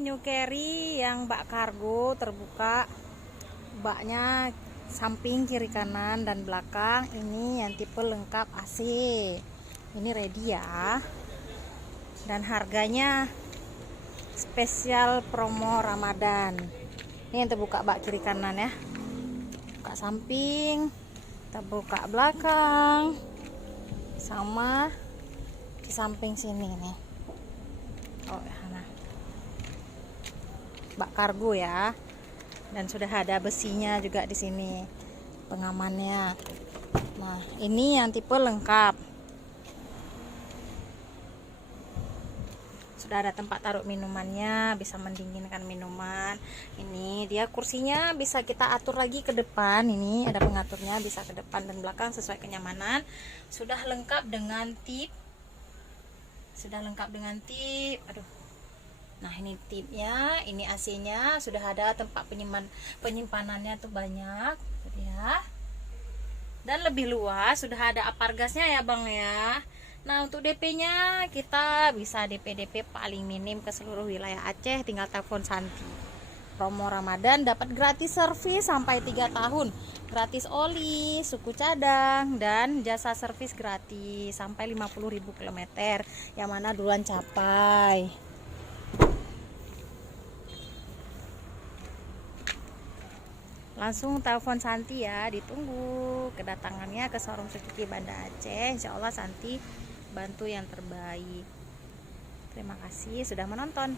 New Carry yang bak kargo terbuka, baknya samping, kiri, kanan, dan belakang. Ini yang tipe lengkap AC. Ini ready ya. Dan harganya spesial promo Ramadan. Ini yang terbuka bak kiri kanan ya. Buka samping, terbuka belakang, sama di samping sini nih. Oh, nah. Bak kargo ya. Dan sudah ada besinya juga di sini, pengamannya. Nah, ini yang tipe lengkap. Sudah ada tempat taruh minumannya, bisa mendinginkan minuman. Ini dia kursinya, bisa kita atur lagi ke depan. Ini ada pengaturnya, bisa ke depan dan belakang sesuai kenyamanan. Sudah lengkap dengan tip. Aduh. Nah, ini tipnya, ini AC-nya, sudah ada tempat penyimpanannya tuh banyak ya. Dan lebih luas, sudah ada apargasnya ya Bang ya. Nah, untuk DP-nya kita bisa DP paling minim ke seluruh wilayah Aceh, tinggal telepon Santi. Promo Ramadan dapat gratis servis sampai 3 tahun, gratis oli, suku cadang, dan jasa servis gratis sampai 50.000 km, yang mana duluan capai. Langsung telepon Santi ya, ditunggu kedatangannya ke showroom Suzuki Banda Aceh. Insya Allah Santi bantu yang terbaik. Terima kasih sudah menonton.